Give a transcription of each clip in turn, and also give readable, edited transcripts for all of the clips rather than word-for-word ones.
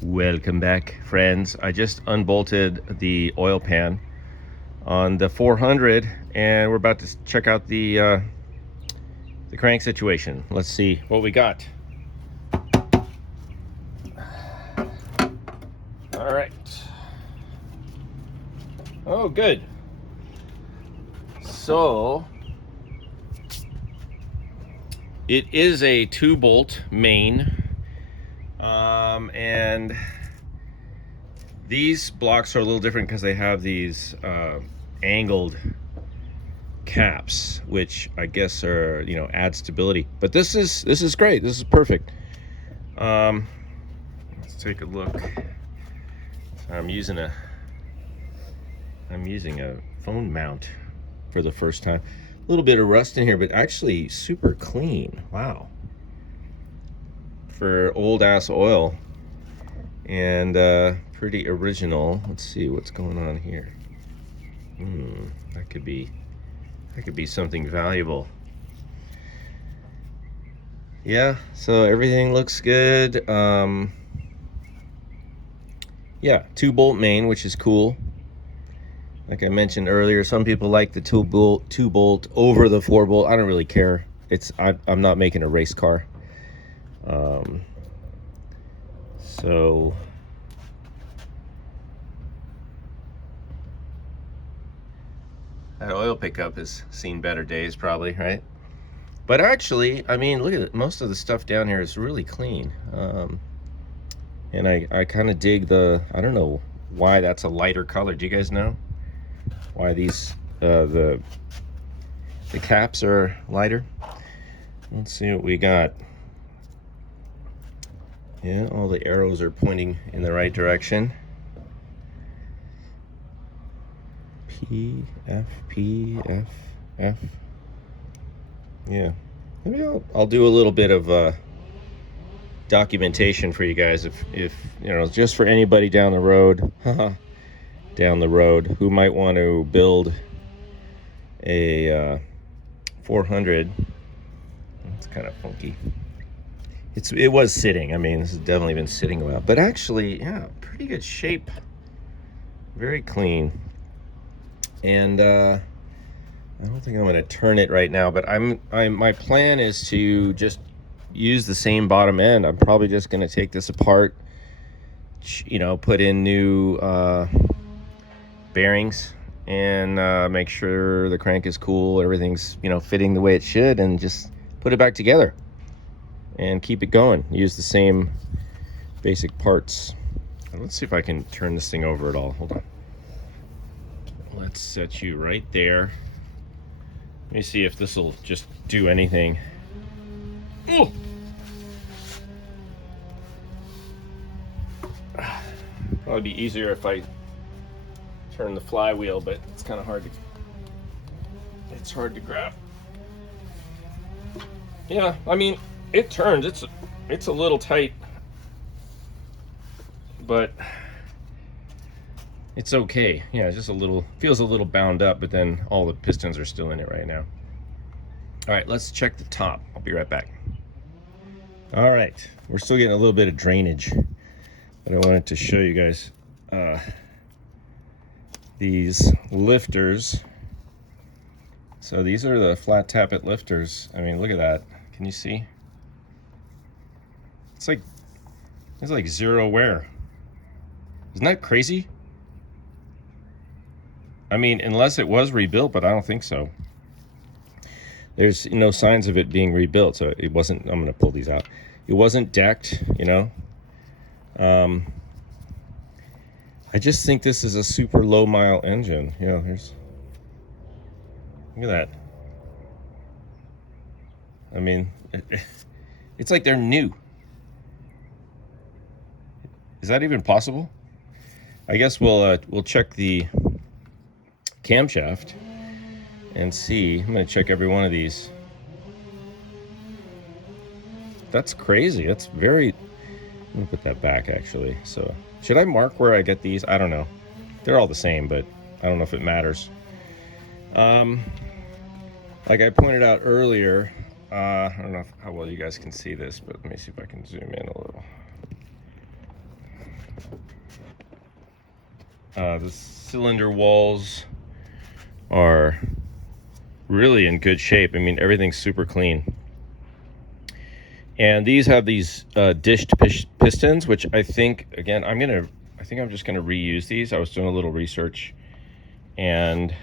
Welcome back, friends. I just unbolted the oil pan on the 400 and we're about to check out the crank situation. Let's see what we got. All right. Oh, good. So it is a 2-bolt main. And these blocks are a little different because they have these angled caps, which I guess are, add stability. But this is great. This is perfect. Let's take a look. I'm using a phone mount for the first time. A little bit of rust in here, but actually super clean. Wow. For old ass oil. And pretty original. Let's see what's going on here. That could be something valuable. Yeah, so everything looks good. Yeah, 2-bolt main, which is cool. Like I mentioned earlier, some people like the 2-bolt over the 4-bolt. I don't really care. I'm not making a race car. So that oil pickup has seen better days probably, right? But actually, I mean, look at it. Most of the stuff down here is really clean. And I kind of dig I don't know why that's a lighter color. Do you guys know why these, the caps are lighter? Let's see what we got. Yeah, all the arrows are pointing in the right direction. P, F, P, F, F. Yeah, maybe I'll do a little bit of documentation for you guys if just for anybody down the road, who might want to build a 400. It's kind of funky. It was sitting. I mean, this has definitely been sitting a while, but actually, yeah, pretty good shape. Very clean. And I don't think I'm going to turn it right now, but my plan is to just use the same bottom end. I'm probably just going to take this apart, put in new bearings, and make sure the crank is cool, everything's fitting the way it should, and just put it back together and keep it going. Use the same basic parts. Let's see if I can turn this thing over at all. Hold on. Let's set you right there. Let me see if this will just do anything. Oh! Probably be easier if I turn the flywheel, but it's kind of hard to grab. Yeah, I mean, it turns. It's a little tight, but it's okay. Yeah, it's just feels a little bound up, but then all the pistons are still in it right now. All right, let's check the top. I'll be right back. All right, we're still getting a little bit of drainage, but I wanted to show you guys these lifters. So these are the flat tappet lifters. I mean, look at that. Can you see? It's like zero wear. Isn't that crazy? I mean, unless it was rebuilt, but I don't think so. There's no signs of it being rebuilt, so it wasn't. I'm going to pull these out. It wasn't decked, I just think this is a super low mile engine. Look at that. I mean, it's like they're new. Is that even possible? I guess we'll check the camshaft and see. I'm going to check every one of these. That's crazy. That's very... Let me put that back, actually. So, should I mark where I get these? I don't know. They're all the same, but I don't know if it matters. Like I pointed out earlier, I don't know how well you guys can see this, but let me see if I can zoom in a little. The cylinder walls are really in good shape. I mean, everything's super clean. And these have these dished pistons, which I think, again, I think I'm just gonna reuse these. I was doing a little research, and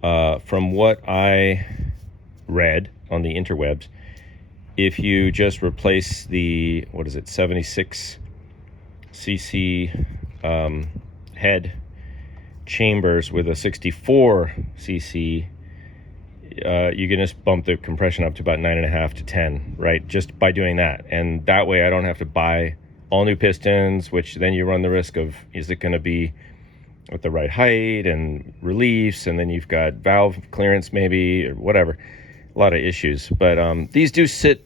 from what I read on the interwebs, if you just replace the, what is it, 76 cc head chambers with a 64 cc, you can just bump the compression up to about 9.5 to 10, right? Just by doing that. And that way I don't have to buy all new pistons, which then you run the risk of, is it going to be at the right height and release, and then you've got valve clearance maybe, or whatever. A lot of issues. But these do sit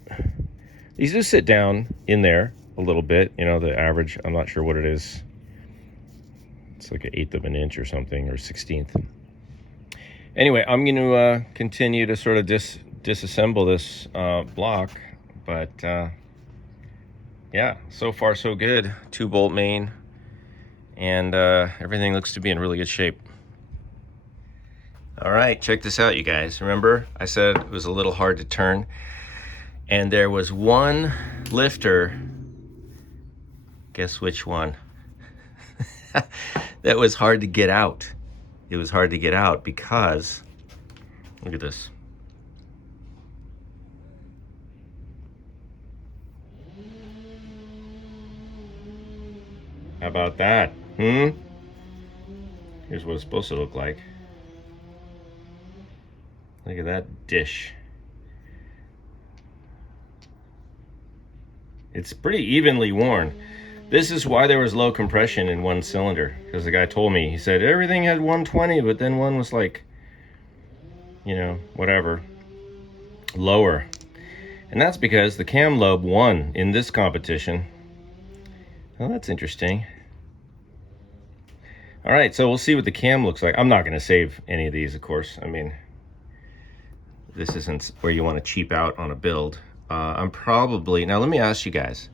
down in there a little bit. You know, the average, I'm not sure what it is. It's like 1/8 of an inch or something, or 1/16. Anyway, I'm going to continue to sort of disassemble this block, but yeah, so far so good. 2-bolt main, and everything looks to be in really good shape. All right, check this out, you guys. Remember I said it was a little hard to turn, and there was one lifter, guess which one, that was hard to get out. It was hard to get out because, look at this. How about that? Here's what it's supposed to look like. Look at that dish. It's pretty evenly worn. This is why there was low compression in one cylinder, because the guy told me, he said everything had 120, but then one was like, you know, whatever, lower. And that's because the cam lobe won in this competition. Well, that's interesting. All right, so we'll see what the cam looks like. I'm not going to save any of these, of course. I mean, this isn't where you want to cheap out on a build. I'm probably, now let me ask you guys.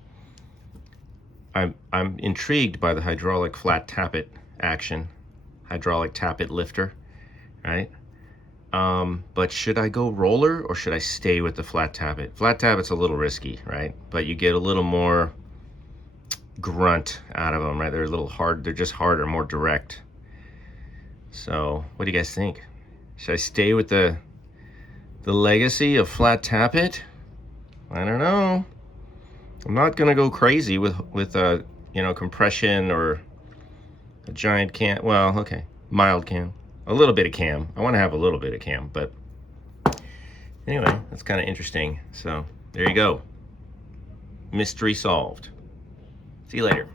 I'm intrigued by the hydraulic flat tappet action, hydraulic tappet lifter, right? But should I go roller or should I stay with the flat tappet? Flat tappet's a little risky, right? But you get a little more grunt out of them, right? They're a little hard, they're just harder, more direct. So what do you guys think? Should I stay with the legacy of flat tappet? I don't know. I'm not gonna go crazy with you know, compression or a giant cam. Well, okay, mild cam, a little bit of cam. I want to have a little bit of cam, but anyway, that's kind of interesting. So there you go. Mystery solved. See you later.